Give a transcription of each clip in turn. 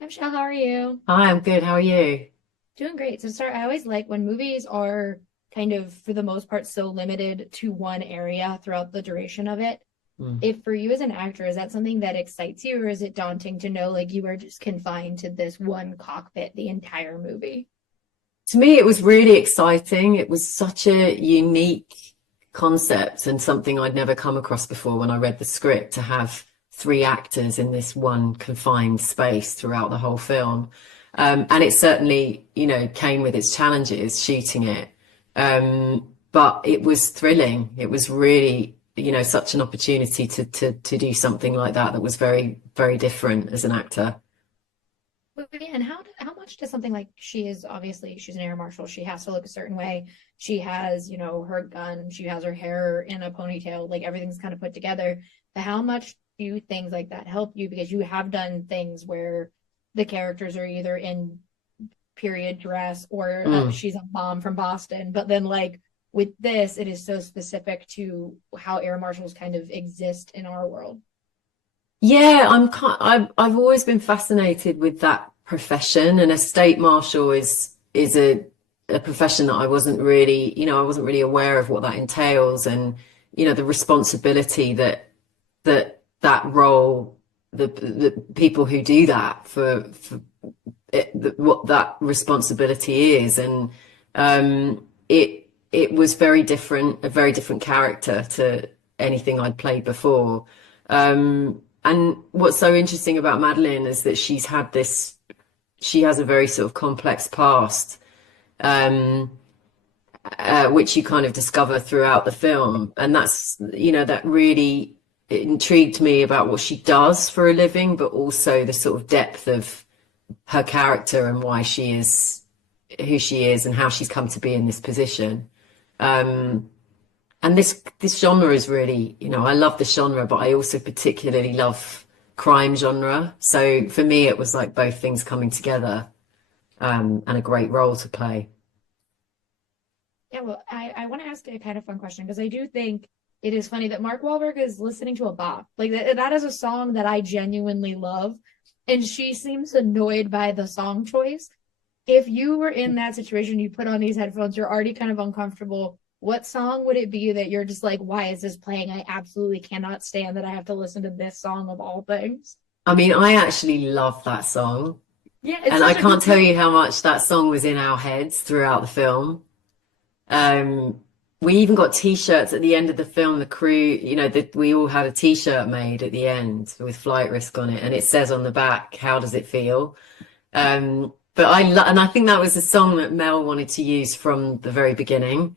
Hi, Michelle, how are you? Hi, I'm good. How are you? Doing great. So, start, I always like when movies are kind of, for the most part, so limited to one area throughout the duration of it. Mm. If for you as an actor, is that something that excites you, or is it daunting to know like you are just confined to this one cockpit the entire movie? To me, it was really exciting. It was such a unique concept and something I'd never come across before when I read the script to have three actors in this one confined space throughout the whole film. And it certainly, came with its challenges shooting it. But it was thrilling. It was really, such an opportunity to do something like that was very, very different as an actor. Well, yeah, and how much does something like she is obviously she's an air marshal, she has to look a certain way. She has, her gun, she has her hair in a ponytail, like everything's kind of put together. But how much do things like that help you? Because you have done things where the characters are either in period dress or Mm. she's a mom from Boston, but then like with this, it is so specific to how air marshals kind of exist in our world. Yeah, I've always been fascinated with that profession, and a state marshal is a profession that I wasn't really aware of what that entails, and the responsibility that role, the people who do that for what that responsibility is, and it was very different, a very different character to anything I'd played before. And what's so interesting about Madeline is that she has a very sort of complex past, um, which you kind of discover throughout the film. And that really intrigued me about what she does for a living, but also the sort of depth of her character and why she is who she is and how she's come to be in this position. Um, and this genre is really, I love the genre, but I also particularly love crime genre. So for me, it was like both things coming together, and a great role to play. Yeah, well, I want to ask a kind of fun question because I do think it is funny that Mark Wahlberg is listening to a bop. Like that is a song that I genuinely love, and she seems annoyed by the song choice. If you were in that situation, you put on these headphones, you're already kind of uncomfortable. What song would it be that you're just like, why is this playing? I absolutely cannot stand that I have to listen to this song of all things. I mean, I actually love that song, Yeah, it's and I such a can't good tell song. you how much that song was in our heads throughout the film. Um, we even got t-shirts at the end of the film. The crew, we all had a t-shirt made at the end with flight risk on it, and it says on the back, "How does it feel?" But and I think that was a song that Mel wanted to use from the very beginning.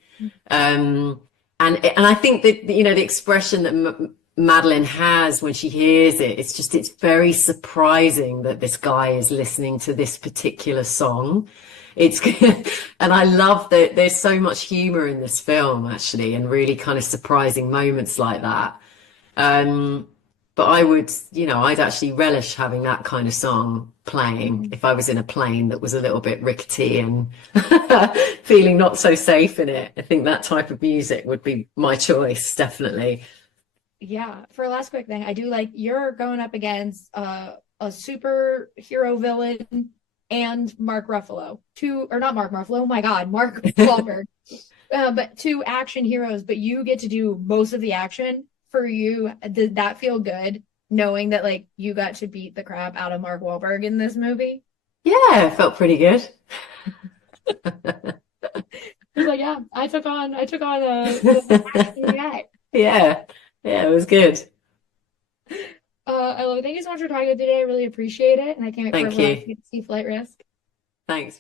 Um, and I think that the expression that Madeline has when she hears it, it's very surprising that this guy is listening to this particular song. It's and I love that there's so much humor in this film actually, and really kind of surprising moments like that. Um, but I'd actually relish having that kind of song playing Mhm. if I was in a plane that was a little bit rickety and feeling not so safe in it. I think that type of music would be my choice, definitely. Yeah, for a last quick thing, I do like you're going up against a superhero villain and Mark Ruffalo. Two or not Mark Ruffalo, oh my God, Mark Wahlberg. But two action heroes, but you get to do most of the action. For you, did that feel good knowing that like you got to beat the crap out of Mark Wahlberg in this movie? Yeah, it felt pretty good. He's like, yeah, I took on the action guy. Yeah, yeah, it was good. I love it. Thank you so much for talking today. I really appreciate it, and I can't wait for Thank everyone else you. to get to see Flight Risk. Thanks.